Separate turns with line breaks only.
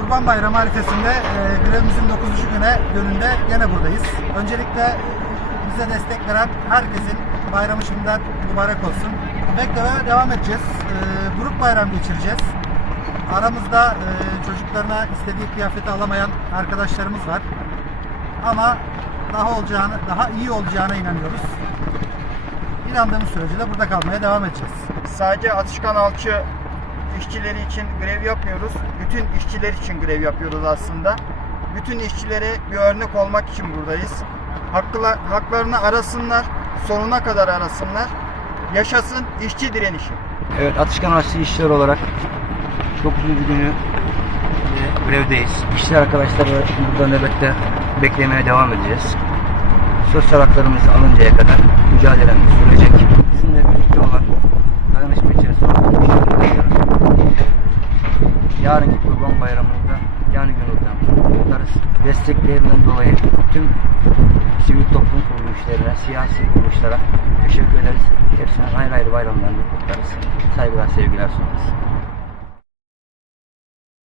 Kurban Bayramı arifesinde e, grevimizin 9. güne gününde gene buradayız. Öncelikle bize destek veren herkesin bayramı şimdiden mübarek olsun. Beklemeye devam edeceğiz. E, grup bayram geçireceğiz. Aramızda e, çocuklarına istediği kıyafeti alamayan arkadaşlarımız var. Ama daha olacağını, daha iyi olacağına inanıyoruz. İnandığımız sürece de burada kalmaya devam edeceğiz.
Sadece Atışkan Alçı işçileri için grev yapmıyoruz. Bütün işçiler için grev yapıyoruz aslında. Bütün işçilere bir örnek olmak için buradayız. Haklar, haklarını arasınlar, sonuna kadar arasınlar. Yaşasın işçi direnişi.
Evet, Atışkan Aşçı İşçiler olarak 9. günü e, grevdeyiz. İşçiler arkadaşları burada nöbette beklemeye devam edeceğiz. Sosyal haklarımızı alıncaya kadar mücadelemiz sürecek. Yarınki Kurban Bayramı'nda yani gönülden kutlarız. Desteklerinden dolayı tüm sivil toplum kuruluşlarına, siyasi kuruluşlara teşekkür ederiz. Hepsine ayrı ayrı bayramlarını kutlarız. Saygılar, sevgiler sunarız.